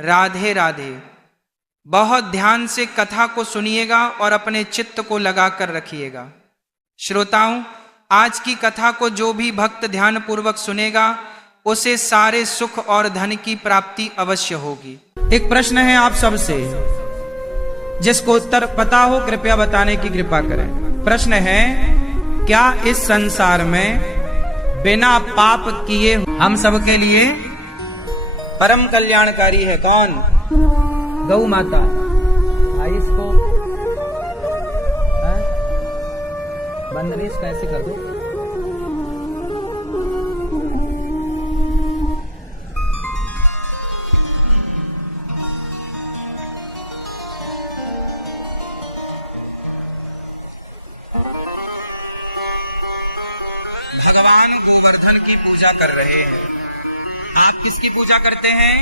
राधे राधे। बहुत ध्यान से कथा को सुनिएगा और अपने चित्त को लगाकर रखिएगा। श्रोताओं, आज की कथा को जो भी भक्त ध्यान पूर्वक सुनेगा उसे सारे सुख और धन की प्राप्ति अवश्य होगी। एक प्रश्न है आप सबसे, जिसको उत्तर पता हो कृपया बताने की कृपा करें। प्रश्न है, क्या इस संसार में बिना पाप किए हम सबके लिए परम कल्याणकारी है कौन? गौ माता। भाई इसको बंदनीस कैसे कर दो? भगवान गोवर्धन की पूजा कर रहे हैं। आप किसकी पूजा करते हैं?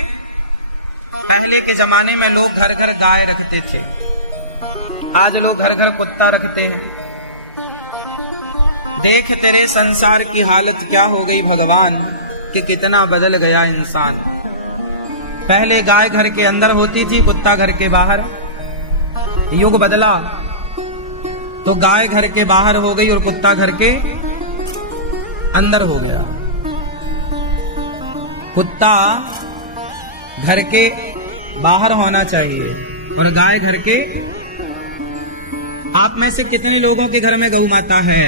पहले के जमाने में लोग घर घर गाय रखते थे, आज लोग घर घर कुत्ता रखते हैं। देख तेरे संसार की हालत क्या हो गई भगवान, कि कितना बदल गया इंसान। पहले गाय घर के अंदर होती थी, कुत्ता घर के बाहर। युग बदला तो गाय घर के बाहर हो गई और कुत्ता घर के अंदर हो गया। कुत्ता घर के बाहर होना चाहिए और गाय घर के। आप में से कितने लोगों के घर में गौ माता है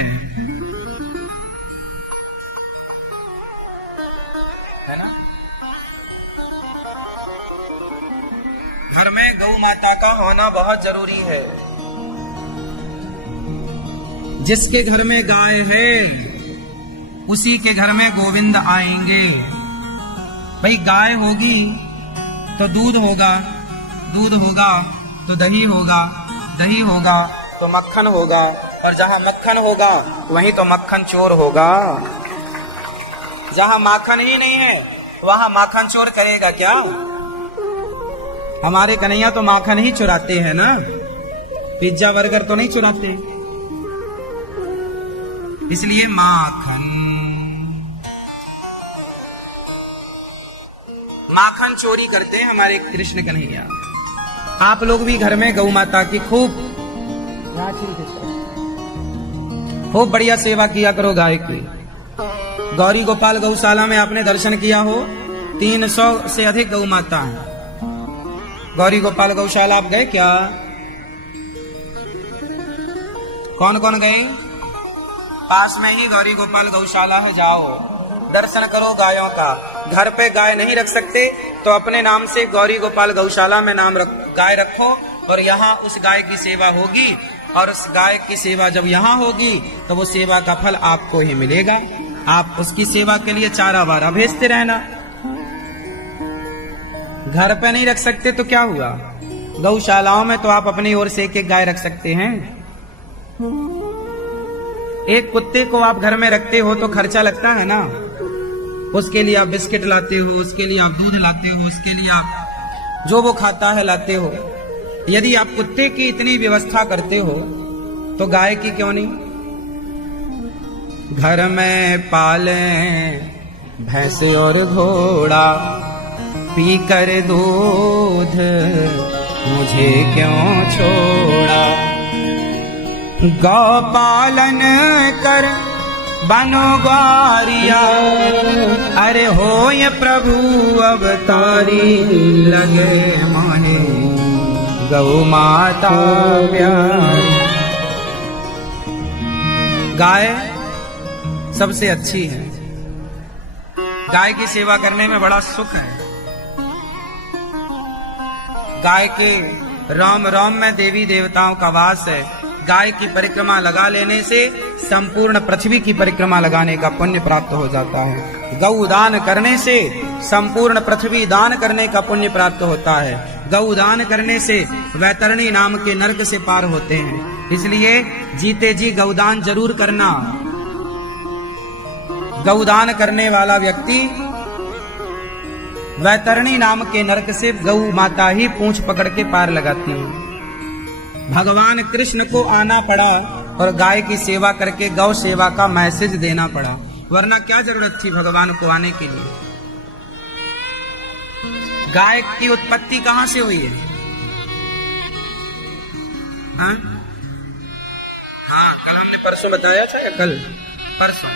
ना? घर में गौ माता का होना बहुत जरूरी है। जिसके घर में गाय है उसी के घर में गोविंद आएंगे। भाई गाय होगी तो दूध होगा, दूध होगा तो दही होगा, दही होगा तो मक्खन होगा, और जहां मक्खन होगा वहीं तो मक्खन चोर होगा। जहां माखन ही नहीं है वहां माखन चोर करेगा क्या? हमारे कन्हैया तो माखन ही चुराते हैं ना, पिज्जा बर्गर तो नहीं चुराते। इसलिए माखन चोरी करते हैं हमारे कृष्ण कन्हैया। आप लोग भी घर में गौ माता की खूब बढ़िया सेवा किया करो गाय की। गौरी गोपाल गौशाला में आपने दर्शन किया हो, 300 से अधिक गौ माता हैं। गौरी गोपाल गौशाला आप गए क्या? कौन कौन गए? पास में ही गौरी गोपाल गौशाला है, जाओ दर्शन करो गायों का। घर पे गाय नहीं रख सकते तो अपने नाम से गौरी गोपाल गौशाला में गाय रखो, और यहाँ उस गाय की सेवा होगी। और उस गाय की सेवा जब यहाँ होगी तो वो सेवा का फल आपको ही मिलेगा। आप उसकी सेवा के लिए चारा वारा भेजते रहना। घर पे नहीं रख सकते तो क्या हुआ? गौशालाओं में तो आप अपनी ओर से एक गाय रख सकते हैं। एक कुत्ते को आप घर में रखते हो तो खर्चा लगता है ना। उसके लिए आप बिस्किट लाते हो, उसके लिए आप दूध लाते हो, उसके लिए आप जो वो खाता है लाते हो। यदि आप कुत्ते की इतनी व्यवस्था करते हो तो गाय की क्यों नहीं? घर में पाले भैंस और घोड़ा, पी कर दूध मुझे क्यों छोड़ा। गौ पालन कर बनो ग्वारिया, अरे हो ये प्रभु अवतारी, लगे माने गौ माता प्यारी। गाय सबसे अच्छी है। गाय की सेवा करने में बड़ा सुख है। गाय के राम राम में देवी देवताओं का वास है। गाय की परिक्रमा लगा लेने से संपूर्ण पृथ्वी की परिक्रमा लगाने का पुण्य प्राप्त हो जाता है। गौ दान करने से संपूर्ण पृथ्वी दान करने का पुण्य प्राप्त होता है। गौ दान करने से वैतरणी नाम के नरक से पार होते हैं। इसलिए जीते जी गौदान जरूर करना। गौदान करने वाला व्यक्ति वैतरणी नाम के नरक से गौ माता ही पूंछ पकड़ के पार लगाती है। भगवान कृष्ण को आना पड़ा और गाय की सेवा करके गौ सेवा का मैसेज देना पड़ा, वरना क्या जरूरत थी भगवान को आने के लिए। गाय की उत्पत्ति कहां से हुई है? हाँ, कल हमने परसों बताया था, या कल परसों।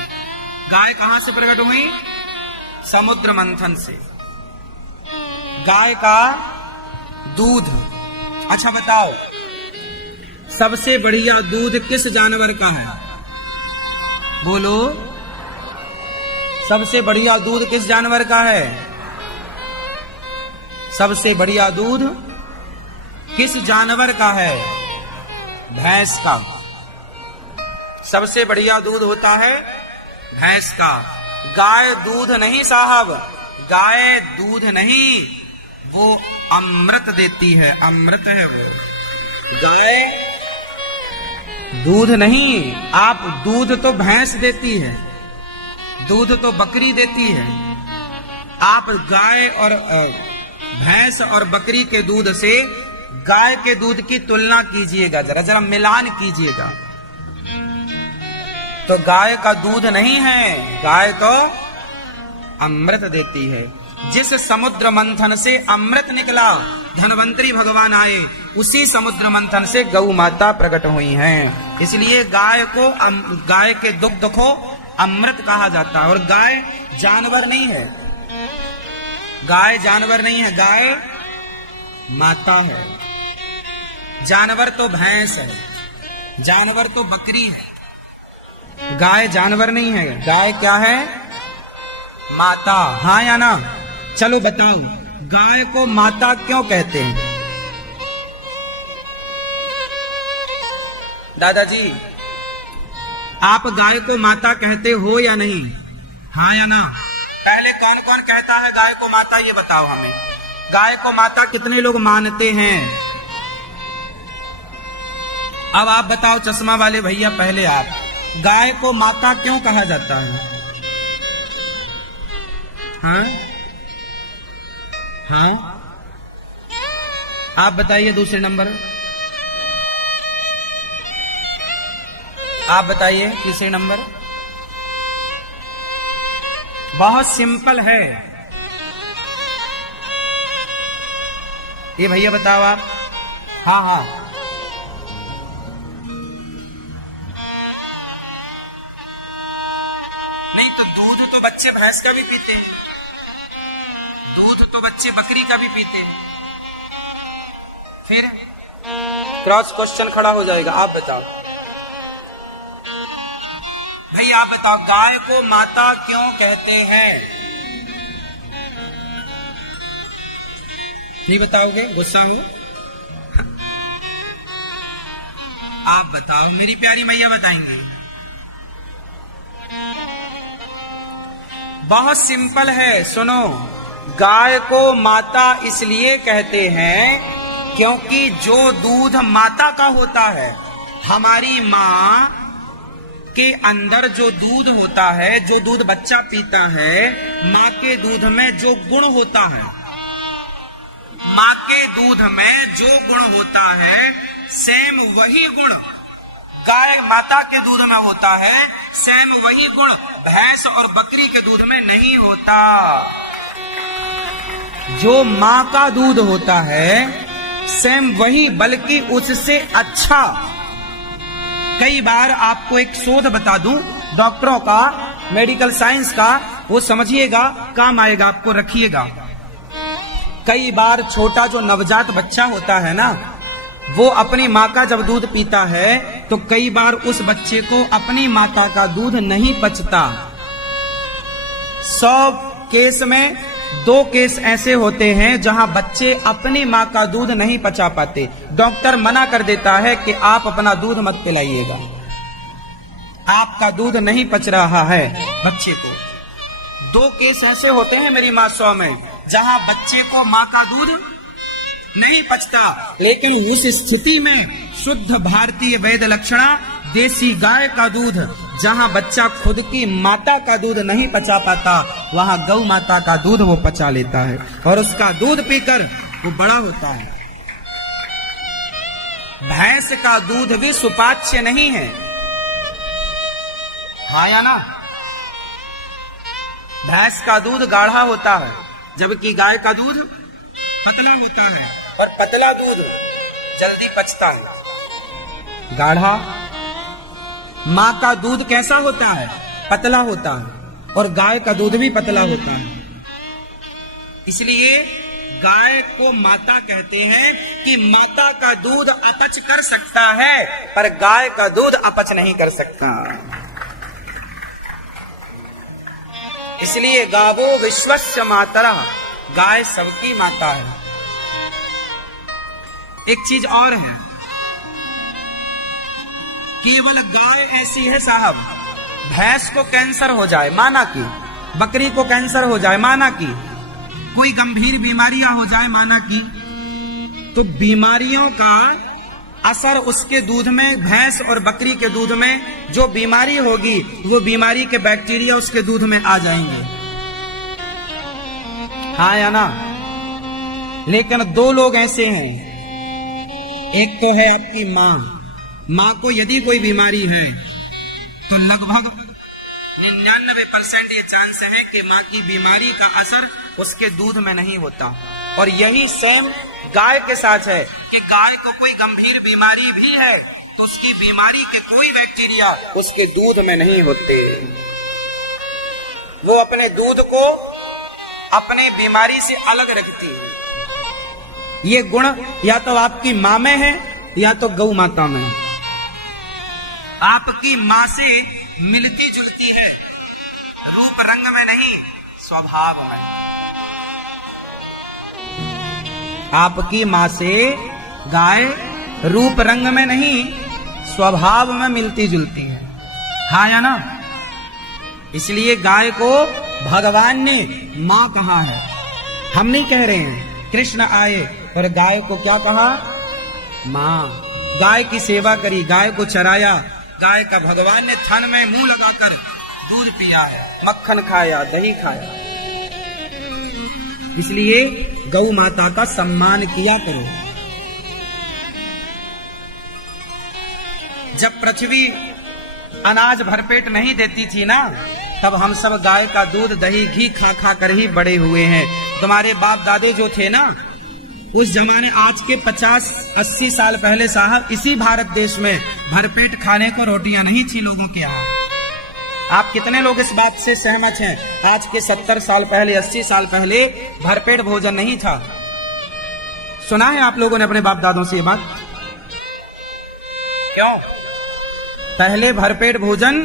गाय कहां से प्रकट हुई? समुद्र मंथन से। गाय का दूध। अच्छा बताओ, सबसे बढ़िया दूध किस जानवर का है? बोलो, सबसे बढ़िया दूध किस जानवर का है? सबसे बढ़िया दूध किस जानवर का है? भैंस का। सबसे बढ़िया दूध होता है भैंस का। गाय दूध नहीं साहब, गाय दूध नहीं, वो अमृत देती है, अमृत है वो। गाय दूध नहीं, आप दूध तो भैंस देती है, दूध तो बकरी देती है। आप गाय और भैंस और बकरी के दूध से गाय के दूध की तुलना कीजिएगा, जरा जरा मिलान कीजिएगा, तो गाय का दूध नहीं है, गाय तो अमृत देती है। जिस समुद्र मंथन से अमृत निकला, धन्वंतरी भगवान आए, उसी समुद्र मंथन से गौ माता प्रकट हुई हैं। इसलिए गाय को गाय के दुग्ध को अमृत कहा जाता है। और गाय जानवर नहीं है, गाय जानवर नहीं है, गाय माता है। जानवर तो भैंस है, जानवर तो बकरी है, गाय जानवर नहीं है। गाय क्या है? माता। हाँ या ना? चलो बताओ, गाय को माता क्यों कहते हैं? दादाजी, आप गाय को माता कहते हो या नहीं? हाँ या ना? पहले कौन कौन कहता है गाय को माता, ये बताओ हमें। गाय को माता कितने लोग मानते हैं? अब आप बताओ, चश्मा वाले भैया, पहले आप, गाय को माता क्यों कहा जाता है? हाँ हाँ, आप बताइए। दूसरे नंबर आप बताइए, तीसरे नंबर। बहुत सिंपल है ये भैया, बताओ आप। हाँ हाँ, नहीं तो दूध तो बच्चे भैंस का भी पीते हैं, दूध तो बच्चे बकरी का भी पीते हैं। फिर क्रॉस क्वेश्चन खड़ा हो जाएगा। आप बताओ भाई, आप बताओ, गाय को माता क्यों कहते हैं? नहीं बताओगे? गुस्सा हो? आप बताओ, मेरी प्यारी मैया बताएंगे। बहुत सिंपल है, सुनो। गाय को माता इसलिए कहते हैं क्योंकि जो दूध माता का होता है, हमारी माँ के अंदर जो दूध होता है, जो दूध बच्चा पीता है, माँ के दूध में जो गुण होता है, माँ के दूध में जो गुण होता है, सेम वही गुण गाय माता के दूध में होता है, सेम वही गुण भैंस और बकरी के दूध में नहीं होता। जो माँ का दूध होता है, सेम वही, बल्कि उससे अच्छा। कई बार आपको एक शोध बता दूं, डॉक्टरों का, मेडिकल साइंस का, वो समझिएगा, काम आएगा आपको, रखिएगा। कई बार छोटा जो नवजात बच्चा होता है ना, वो अपनी माँ का जब दूध पीता है, तो कई बार उस बच्चे को अपनी माता का दूध नहीं पचता। 100 केस में 2 केस ऐसे होते हैं जहां बच्चे अपनी माँ का दूध नहीं पचा पाते। डॉक्टर मना कर देता है कि आप अपना दूध मत पिलाइएगा, आपका दूध नहीं पच रहा है बच्चे को। 2 केस ऐसे होते हैं मेरी माँ 100 में, जहां बच्चे को माँ का दूध नहीं पचता। लेकिन उस स्थिति में शुद्ध भारतीय वैद लक्षणा देसी गाय का दूध, जहां बच्चा खुद की माता का दूध नहीं पचा पाता, वहां गौ माता का दूध वो पचा लेता है और उसका दूध पीकर वो बड़ा होता है। भैंस का दूध भी सुपाच्य नहीं है, हाँ या ना? भैंस का दूध गाढ़ा होता है, जबकि गाय का दूध पतला होता है, और पतला दूध जल्दी पचता है। गाढ़ा, माँ का दूध कैसा होता है? पतला होता है, और गाय का दूध भी पतला होता है। इसलिए गाय को माता कहते हैं कि माता का दूध अपच कर सकता है, पर गाय का दूध अपच नहीं कर सकता। इसलिए गावो विश्वस्य मातरा, गाय सबकी माता है। एक चीज और है, केवल गाय ऐसी है साहब, भैंस को कैंसर हो जाए माना कि, बकरी को कैंसर हो जाए माना कि, कोई गंभीर बीमारियां हो जाए माना कि, तो बीमारियों का असर उसके दूध में, भैंस और बकरी के दूध में जो बीमारी होगी वो बीमारी के बैक्टीरिया उसके दूध में आ जाएंगे, हाँ या ना। लेकिन दो लोग ऐसे हैं, एक तो है आपकी माँ, माँ को यदि कोई बीमारी है तो लगभग 99% ये चांस है कि माँ की बीमारी का असर उसके दूध में नहीं होता। और यही सेम गाय के साथ है कि गाय को कोई गंभीर बीमारी भी है तो उसकी बीमारी के कोई बैक्टीरिया उसके दूध में नहीं होते। वो अपने दूध को अपने बीमारी से अलग रखती है। ये गुण या तो आपकी माँ में है या तो गौ माता में है। आपकी माँ से मिलती जुलती है, रूप रंग में नहीं, स्वभाव में। आपकी माँ से गाय रूप रंग में नहीं, स्वभाव में मिलती जुलती है, हाँ या ना। इसलिए गाय को भगवान ने माँ कहा है, हम नहीं कह रहे हैं। कृष्ण आए और गाय को क्या कहा? माँ। गाय की सेवा करी, गाय को चराया, गाय का भगवान ने थन में मुंह लगाकर दूध पिया है, मक्खन खाया, दही खाया। इसलिए गौ माता का सम्मान किया करो। जब पृथ्वी अनाज भरपेट नहीं देती थी ना, तब हम सब गाय का दूध, दही, घी खा खा कर ही बड़े हुए हैं। तुम्हारे बाप दादे जो थे ना, उस जमाने, आज के 50-80 साल पहले साहब, इसी भारत देश में भरपेट खाने को रोटियां नहीं थी लोगों के यहाँ। आप कितने लोग इस बात से सहमत हैं? आज के 70 साल पहले, 80 साल पहले भरपेट भोजन नहीं था। सुना है आप लोगों ने अपने बाप दादों से ये बात? क्यों? पहले भरपेट भोजन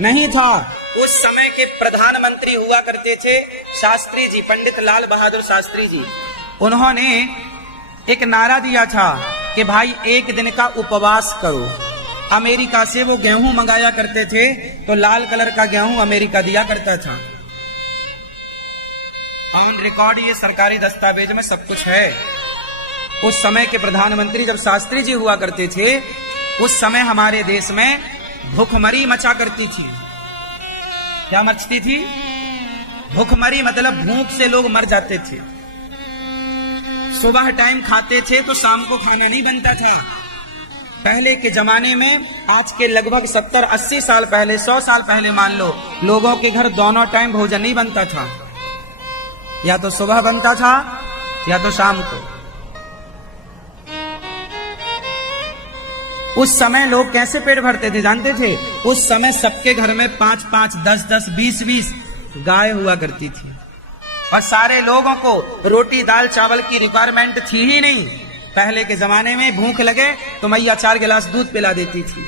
नहीं था। उस समय के प्रधानमंत्री हुआ करते थे शास्त्री जी, पंडित लाल बहादुर शास्त्री जी। उन्होंने एक नारा दिया था कि भाई एक दिन का उपवास करो। अमेरिका से वो गेहूं मंगाया करते थे, तो लाल कलर का गेहूं अमेरिका दिया करता था। ऑन रिकॉर्ड ये सरकारी दस्तावेज में सब कुछ है। उस समय के प्रधानमंत्री जब शास्त्री जी हुआ करते थे, उस समय हमारे देश में भूखमरी मचा करती थी। क्या मचती थी? भूखमरी, मतलब भूख से लोग मर जाते थे। सुबह टाइम खाते थे तो शाम को खाना नहीं बनता था। पहले के जमाने में, आज के लगभग 70-80 साल पहले, 100 साल पहले मान लो, लोगों के घर दोनों टाइम भोजन नहीं बनता था। या तो सुबह बनता था या तो शाम को। उस समय लोग कैसे पेट भरते थे जानते थे? उस समय सबके घर में 5-5, 10-10, 20-20 गाय हुआ करती थी, और सारे लोगों को रोटी दाल चावल की रिक्वायरमेंट थी ही नहीं। पहले के जमाने में भूख लगे तो मैया 4 गिलास दूध पिला देती थी।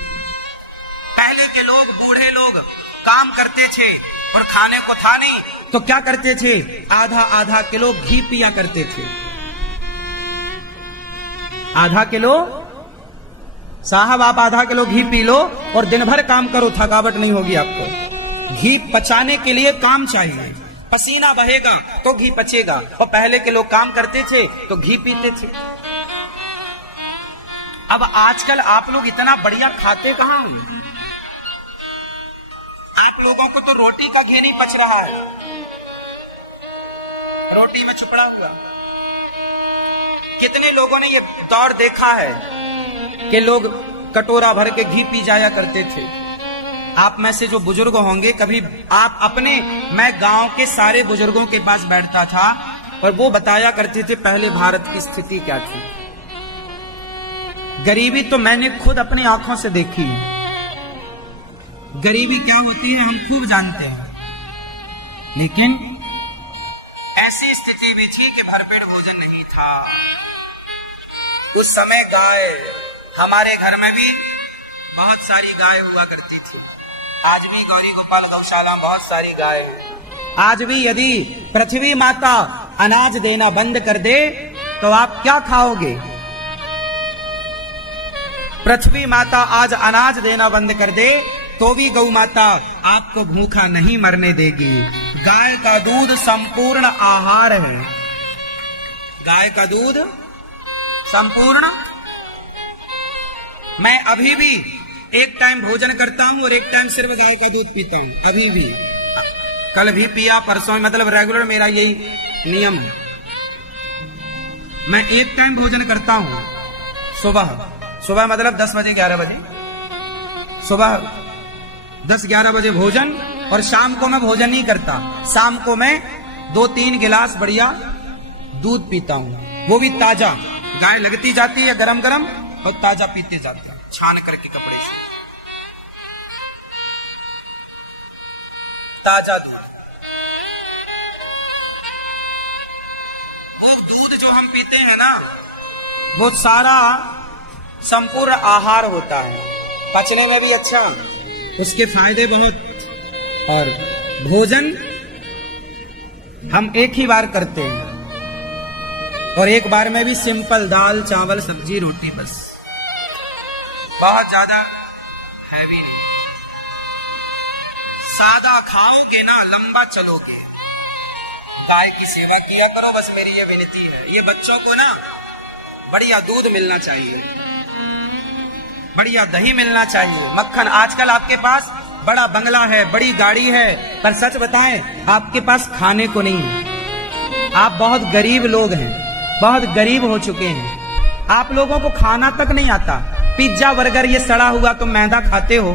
पहले के लोग, बूढ़े लोग काम करते थे और खाने को था नहीं, तो क्या करते थे? आधा किलो घी पिया करते थे। आधा किलो साहब, आप आधा किलो घी पी लो और दिन भर काम करो, थकावट नहीं होगी आपको। घी पचाने के लिए काम चाहिए, पसीना बहेगा तो घी पचेगा। और पहले के लोग काम करते थे तो घी पीते थे। अब आजकल आप लोग इतना बढ़िया खाते कहां? आप लोगों को तो रोटी का घी नहीं पच रहा है, रोटी में चुपड़ा हुआ। कितने लोगों ने ये दौर देखा है कि लोग कटोरा भर के घी पी जाया करते थे। आप में से जो बुजुर्ग होंगे, कभी आप अपने, मैं गांव के सारे बुजुर्गों के पास बैठता था, और वो बताया करते थे पहले भारत की स्थिति क्या थी। गरीबी तो मैंने खुद अपनी आंखों से देखी है। गरीबी क्या होती है हम खूब जानते हैं, लेकिन ऐसी स्थिति में थी कि भरपेट भोजन नहीं था। उस समय गाय, हमारे घर में भी बहुत सारी गाय हुआ करती थी। आज भी गौरी गोपाल गौशाला बहुत सारी गाय है। आज भी यदि पृथ्वी माता अनाज देना बंद कर दे तो आप क्या खाओगे? पृथ्वी माता आज अनाज देना बंद कर दे तो भी गौ माता आपको भूखा नहीं मरने देगी। गाय का दूध संपूर्ण आहार है। गाय का दूध संपूर्ण। मैं अभी भी एक टाइम भोजन करता हूं और एक टाइम सिर्फ गाय का दूध पीता हूं। अभी भी, कल भी पिया, परसों, मतलब रेगुलर मेरा यही नियम है। मैं एक टाइम भोजन करता हूं, सुबह मतलब 10 बजे 11 बजे, सुबह 10-11 बजे भोजन, और शाम को मैं भोजन नहीं करता। शाम को मैं 2-3 गिलास बढ़िया दूध पीता हूं, वो भी ताजा। गाय लगती जाती है गरम गरम और ताजा पीते जाता, छान करके कपड़े से, ताजा दूध। वो दूध जो हम पीते हैं ना, वो सारा संपूर्ण आहार होता है, पचने में भी अच्छा, उसके फायदे बहुत। और भोजन हम एक ही बार करते हैं, और एक बार में भी सिंपल दाल चावल सब्जी रोटी, बस, बहुत ज्यादा हैवी नहीं। सादा खाओगे ना लंबा चलोगे। गाय की सेवा किया करो, बस मेरी ये विनती है। ये बच्चों को ना बढ़िया दूध मिलना चाहिए, बढ़िया दही मिलना चाहिए, मक्खन। आजकल आपके पास बड़ा बंगला है, बड़ी गाड़ी है, पर सच बताएं आपके पास खाने को नहीं है। आप बहुत गरीब लोग हैं, बहुत गरीब हो चुके हैं। आप लोगों को खाना तक नहीं आता। पिज्जा बर्गर ये सड़ा हुआ तुम मैदा खाते हो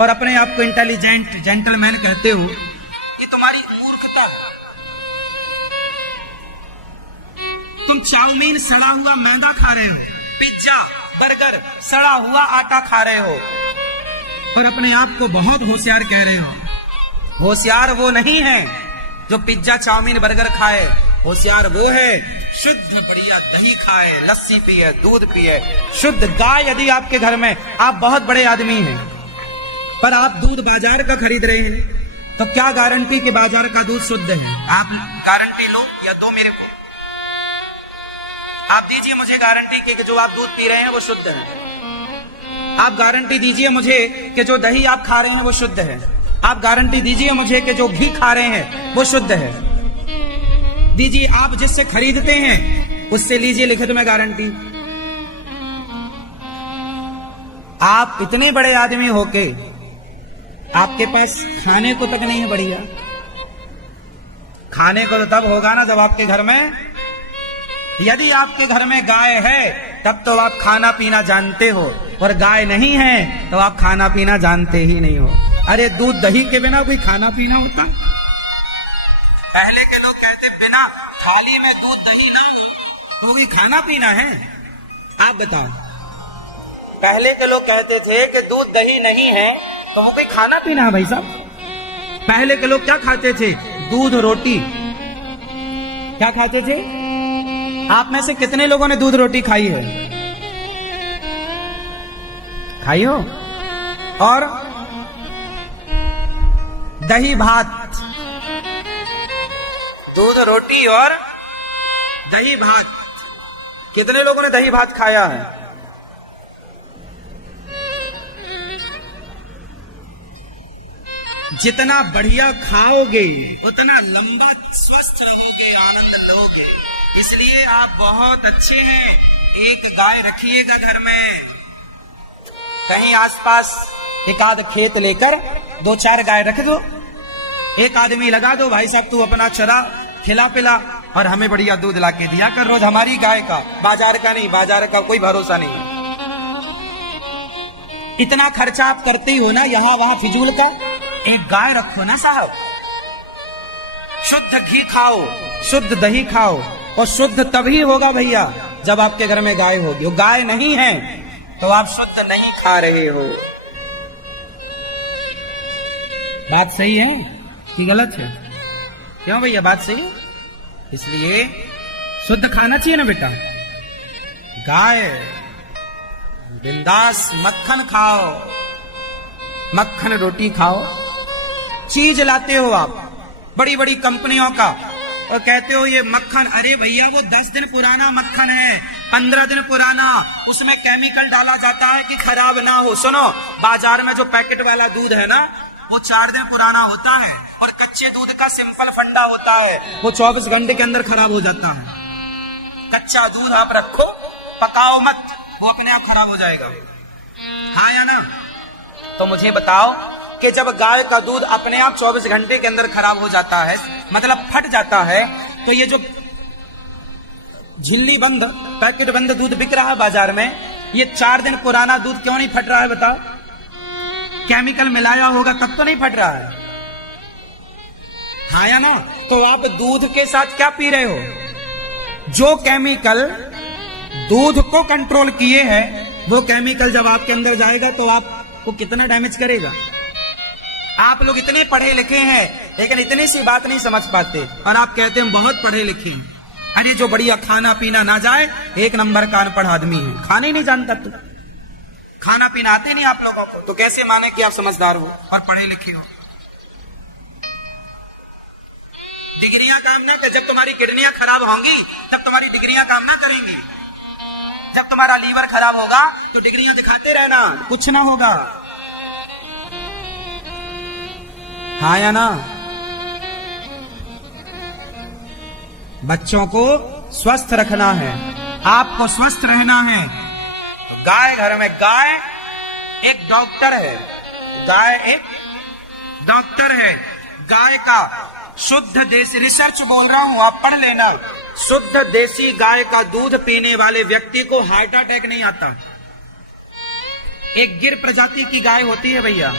और अपने आप को इंटेलिजेंट जेंटलमैन कहते हो। ये तुम्हारी मूर्खता है। तुम चाउमीन सड़ा हुआ मैदा खा रहे हो, पिज्जा बर्गर सड़ा हुआ आटा खा रहे हो, और अपने आप को बहुत होशियार कह रहे हो। होशियार वो नहीं है जो पिज्जा चाउमीन बर्गर खाए, होशियार वो है शुद्ध बढ़िया दही खाए, लस्सी पिए, दूध पिए, शुद्ध गाय। यदि आपके घर में, आप बहुत बड़े आदमी हैं पर आप दूध बाजार का खरीद रहे हैं, तो क्या गारंटी कि बाजार का दूध शुद्ध है? आप गारंटी लो या दो मेरे को, आप दीजिए मुझे गारंटी कि जो आप दूध पी रहे हैं वो शुद्ध है। आप गारंटी दीजिए मुझे कि जो दही आप खा रहे हैं वो शुद्ध है। आप गारंटी दीजिए मुझे कि जो घी खा रहे हैं वो शुद्ध है। दीजिए, आप जिससे खरीदते हैं उससे लीजिए लिखित में गारंटी। आप इतने बड़े आदमी होके आपके पास खाने को तक नहीं है बढ़िया। खाने को तो तब होगा ना जब आपके घर में, यदि आपके घर में गाय है तब तो आप खाना पीना जानते हो, और गाय नहीं है तो आप खाना पीना जानते ही नहीं हो। अरे दूध दही के बिना कोई खाना पीना होता? पहले के लोग कहते बिना थाली में दूध दही ना तो ये खाना पीना है? आप बताओ। पहले के लोग कहते थे कि दूध दही नहीं है तो वो कोई खाना पीना है? भाई साहब, पहले के लोग क्या खाते थे? दूध रोटी। क्या खाते थे? आप में से कितने लोगों ने दूध रोटी खाई है? खाई हो? और दही भात, दूध रोटी और दही भात, कितने लोगों ने दही भात खाया है? जितना बढ़िया खाओगे उतना लंबा स्वस्थ रहोगे, आनंद लोगे। इसलिए आप बहुत अच्छे हैं। एक गाय रखिएगा घर में, कहीं आसपास एक आध खेत लेकर 2-4 गाय रख दो, एक आदमी लगा दो, भाई साहब तू अपना चरा खिला पिला और हमें बढ़िया दूध ला के दिया कर रोज, हमारी गाय का, बाजार का नहीं। बाजार का कोई भरोसा नहीं। इतना खर्चा आप करते ही हो ना यहां वहां फिजूल का, एक गाय रखो ना साहब। शुद्ध घी खाओ, शुद्ध दही खाओ, और शुद्ध तभी होगा भैया जब आपके घर में गाय होगी। वो गाय नहीं है तो आप शुद्ध नहीं खा रहे हो। बात सही है कि गलत है? क्यों भैया बात सही है? इसलिए शुद्ध खाना चाहिए ना बेटा। गाय बिंदास मक्खन खाओ, मक्खन रोटी खाओ। चीज लाते हो आप बड़ी बड़ी कंपनियों का और कहते हो ये मक्खन, अरे भैया वो 10 दिन पुराना मक्खन है, 15 दिन पुराना, उसमें केमिकल डाला जाता है कि खराब ना हो। सुनो, बाजार में जो पैकेट वाला दूध है ना, वो 4 दिन पुराना होता है, और कच्चे दूध का सिंपल फंडा होता है, वो 24 घंटे के अंदर खराब हो जाता है। कच्चा दूध आप रखो, पकाओ मत, वो अपने आप खराब हो जाएगा। हाँ या ना? तो मुझे बताओ कि जब गाय का दूध अपने आप 24 घंटे के अंदर खराब हो जाता है, मतलब फट जाता है, तो ये जो झिल्ली बंद, पैकेट बंद दूध बिक रहा है बाजार में, ये 4 दिन पुराना दूध क्यों नहीं फट रहा है बताओ? केमिकल मिलाया होगा तब तो नहीं फट रहा है। हाँ या ना? तो आप दूध के साथ क्या पी रहे हो? जो केमिकल दूध को कंट्रोल किए हैं, वो केमिकल जब आपके अंदर जाएगा तो आपको कितना डैमेज करेगा। आप लोग इतने पढ़े लिखे हैं लेकिन इतनी सी बात नहीं समझ पाते, और आप कहते हैं बहुत पढ़े लिखे हैं। अरे जो बढ़िया खाना पीना ना जाए, 1 नंबर का अनपढ़ आदमी है, खाना ही नहीं जानता। तू खाना पीना आते नहीं आप लोगों को, तो कैसे माने कि आप समझदार हो और पढ़े लिखे हो? डिग्रियां काम ना कर, जब तुम्हारी किडनियां खराब होंगी तब तुम्हारी डिग्रियां काम ना करेंगी। जब तुम्हारा लीवर खराब होगा तो डिग्रियां दिखाते रहना, कुछ ना होगा। हाँ या ना? बच्चों को स्वस्थ रखना है, आपको स्वस्थ रहना है। तो गाय घर में, गाय एक डॉक्टर है, गाय एक डॉक्टर है। गाय का शुद्ध देसी, रिसर्च बोल रहा हूं, आप पढ़ लेना, शुद्ध देसी गाय का दूध पीने वाले व्यक्ति को हार्ट अटैक नहीं आता। एक गिर प्रजाति की गाय होती है भैया,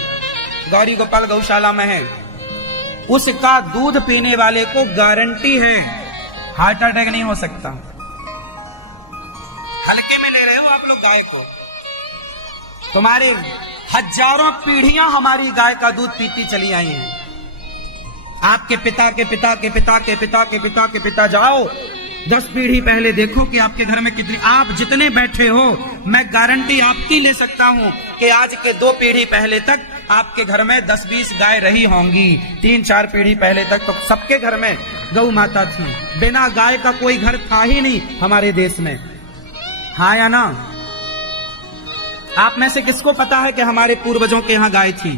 गौरी गोपाल गौशाला में है, उसका दूध पीने वाले को गारंटी है हार्ट अटैक नहीं हो सकता। हल्के में ले रहे हो आप लोग गाय को। तुम्हारे हजारों पीढ़ियां हमारी गाय का दूध पीती चली आई हैं। आपके पिता के पिता के पिता के पिता के पिता के पिता जाओ 10 पीढ़ी पहले, देखो कि आपके घर में कितनी, आप जितने बैठे हो, मैं गारंटी आपकी ले सकता हूं कि आज के 2 पीढ़ी पहले तक आपके घर में 10-20 गाय रही होंगी। 3-4 पीढ़ी पहले तक तो सबके घर में गौ माता थी। बिना गाय का कोई घर था ही नहीं हमारे देश में। हाँ या ना? आप में से किसको पता है कि हमारे पूर्वजों के यहाँ गाय थी?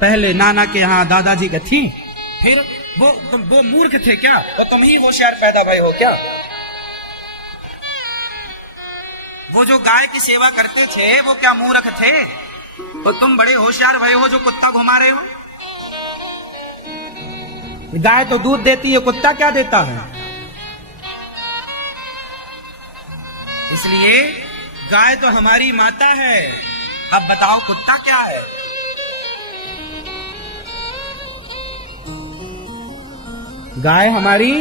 पहले नाना के यहाँ, दादाजी के थी। फिर वो मूर्ख थे क्या? तो तुम ही होशियार पैदा भाई हो क्या? वो जो गाय की सेवा करते थे वो क्या मूर्ख थे? तो तुम बड़े होशियार भाई हो जो कुत्ता घुमा रहे हो। गाय तो दूध देती है, कुत्ता क्या देता है? इसलिए गाय तो हमारी माता है। अब बताओ कुत्ता क्या है? गाय हमारी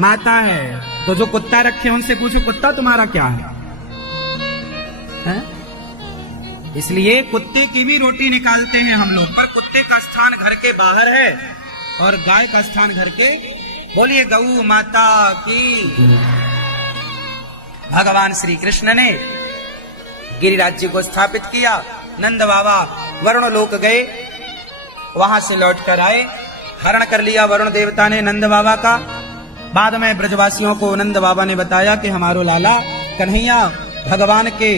माता है। तो जो कुत्ता रखे उनसे पूछो कुत्ता तुम्हारा क्या है? इसलिए कुत्ते की भी रोटी निकालते हैं हम लोग, पर कुत्ते का स्थान घर के बाहर है और गाय का स्थान घर के। बोलिए गौ माता की। भगवान श्री कृष्ण ने गिरिराज को स्थापित किया। नंद बाबा वरुण लोक गए, वहां से लौट कर आए, हरण कर लिया वरुण देवता ने नंद बाबा का। बाद में ब्रजवासियों को नंद बाबा ने बताया कि हमारो लाला कन्हैया भगवान के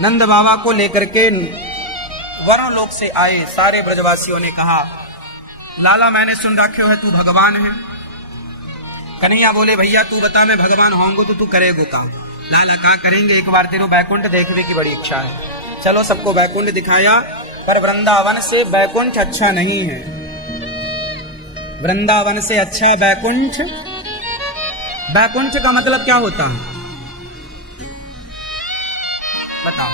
नंद बाबा को लेकर के वरुण लोक से आए। सारे ब्रजवासियों ने कहा लाला मैंने सुन रखे है तू भगवान है। कन्हैया बोले भैया तू बता मैं भगवान होंगे तो तू करेगो काम। लाला कहा करेंगे, एक बार तेरे बैकुंठ देखने की बड़ी इच्छा है। चलो सबको बैकुंठ दिखाया, पर वृंदावन से बैकुंठ अच्छा नहीं है। वृंदावन से अच्छा बैकुंठ। बैकुंठ का मतलब क्या होता है बताओ?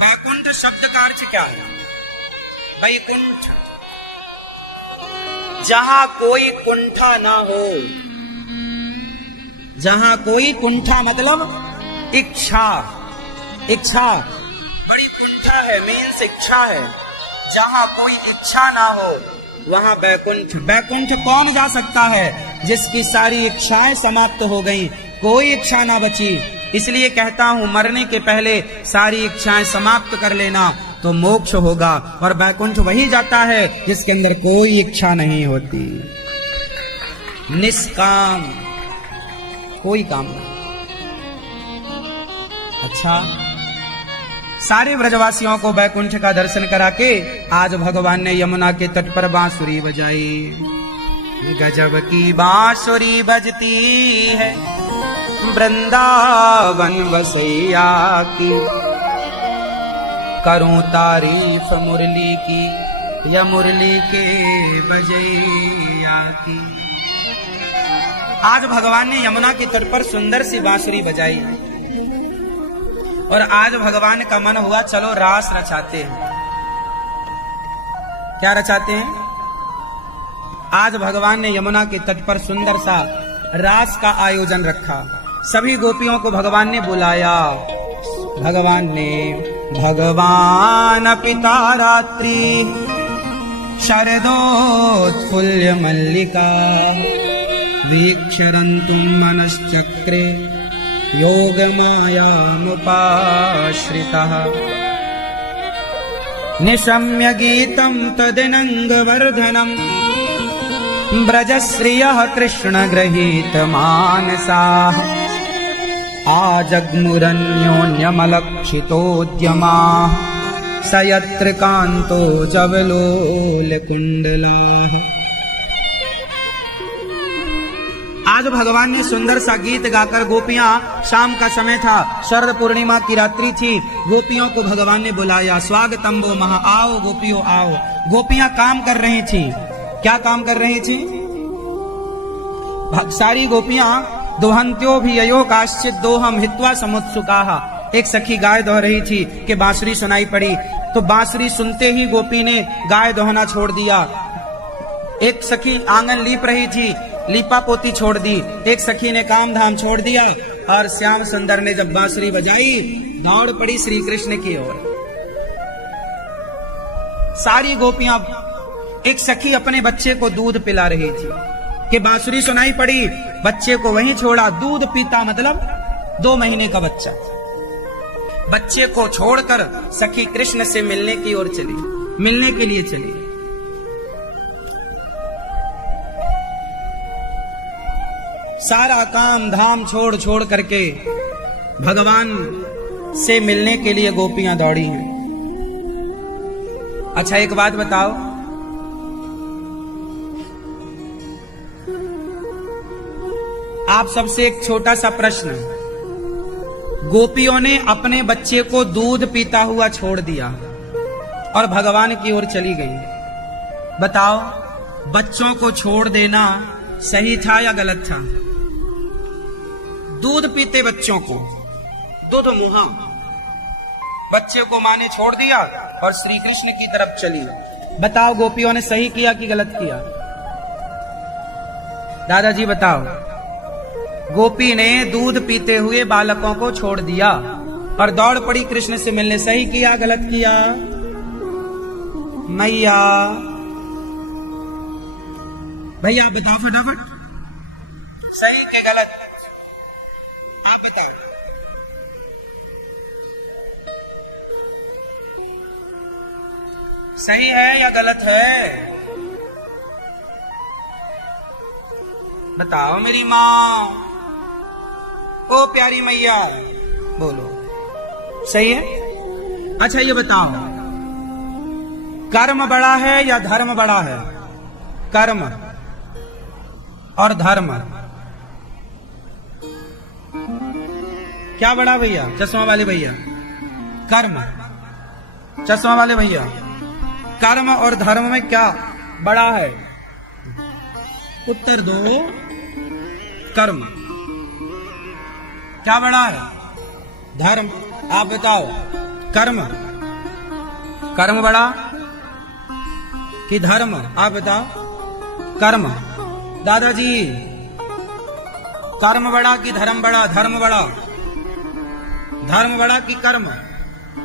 बैकुंठ शब्द का अर्थ क्या है? वैकुंठ। जहां कोई कुंठा ना हो, जहां कोई कुंठा मतलब इच्छा, इच्छा बड़ी कुंठा है, मीन्स इच्छा है। जहां कोई इच्छा ना हो वहां बैकुंठ। बैकुंठ कौन जा सकता है? जिसकी सारी इच्छाएं समाप्त हो गईं, कोई इच्छा ना बची। इसलिए कहता हूं मरने के पहले सारी इच्छाएं समाप्त कर लेना तो मोक्ष होगा। और बैकुंठ वही जाता है जिसके अंदर कोई इच्छा नहीं होती, निष्काम, कोई काम नहीं। अच्छा, सारे ब्रजवासियों को बैकुंठ का दर्शन करा के आज भगवान ने यमुना के तट पर बांसुरी बजाई। गजब की बांसुरी बजती है वृंदावन बसैया की, करूं तारीफ मुरली की या मुरली के बजैया की। आज भगवान ने यमुना के तट पर सुंदर सी बांसुरी बजाई और आज भगवान का मन हुआ चलो रास रचाते हैं। क्या रचाते हैं? आज भगवान ने यमुना के तट पर सुंदर सा रास का आयोजन रखा। सभी गोपियों को भगवान ने बुलाया। भगवान पिता रात्रि शरदोत्फुल्य मल्लिका वीक्षरन्तुं मनश्चक्रे योग मायामुपाश्रितः निशम्य गीतं तदिनङ्गवर्धनम् ब्रजश्रियः कृष्ण गृहीत मानसाः आजग्मुरन्योन्यमलक्षितोद्यमाः स यत्र कान्तो जवलोलकुण्डलाः। आज भगवान ने सुंदर सा गीत गाकर, गोपियां, शाम का समय था, शरद पूर्णिमा की रात्रि थी, गोपियों को भगवान ने बुलाया। स्वागतम वो महा, आओ गोपियों आओ। गोपियां काम कर रही थी। क्या काम कर रही थी? सारी गोपियां दोहंत्यो भी अयो काश्चित दोहम हित्वा समुत्सुकाः। एक सखी गाय दोह रही थी कि बांसुरी सुनाई पड़ी, तो बांसुरी सुनते ही गोपी ने गाय दोहना छोड़ दिया। एक सखी आंगन लीप रही थी, लीपा पोती छोड़ दी। एक सखी ने काम धाम छोड़ दिया और श्याम सुंदर ने जब बांसुरी बजाई दौड़ पड़ी श्री कृष्ण की ओर। सारी गोपियां, एक सखी अपने बच्चे को दूध पिला रही थी कि बांसुरी सुनाई पड़ी, बच्चे को वहीं छोड़ा। दूध पीता मतलब 2 महीने का बच्चा। बच्चे को छोड़कर सखी कृष्ण से मिलने की ओर चली, मिलने के लिए चली। सारा काम धाम छोड़ करके भगवान से मिलने के लिए गोपियां दौड़ी हैं। अच्छा, एक बात बताओ, आप सबसे एक छोटा सा प्रश्न। गोपियों ने अपने बच्चे को दूध पीता हुआ छोड़ दिया और भगवान की ओर चली गई। बताओ, बच्चों को छोड़ देना सही था या गलत था? दूध पीते बच्चों को, दूध मुहा, बच्चे को माँ ने छोड़ दिया और श्री कृष्ण की तरफ चली। बताओ, गोपियों ने सही किया कि गलत किया? दादाजी बताओ। गोपी ने दूध पीते हुए बालकों को छोड़ दिया और दौड़ पड़ी कृष्ण से मिलने। सही किया गलत किया? मैया भैया बताओ फटाफट, सही के गलत? आप बताओ। सही है या गलत है? बताओ मेरी माँ, ओ प्यारी मैया, बोलो सही है? अच्छा ये बताओ, कर्म बड़ा है या धर्म बड़ा है? कर्म और धर्म क्या बड़ा भैया? चश्मा वाले भैया, कर्म, चश्मा वाले भैया, कर्म और धर्म में क्या बड़ा है? उत्तर दो। कर्म। क्या बड़ा है? धर्म। आप बताओ, कर्म, कर्म बड़ा कि धर्म? आप बताओ। कर्म। दादाजी, कर्म बड़ा कि धर्म बड़ा? धर्म बड़ा। धर्म बड़ा कि कर्म?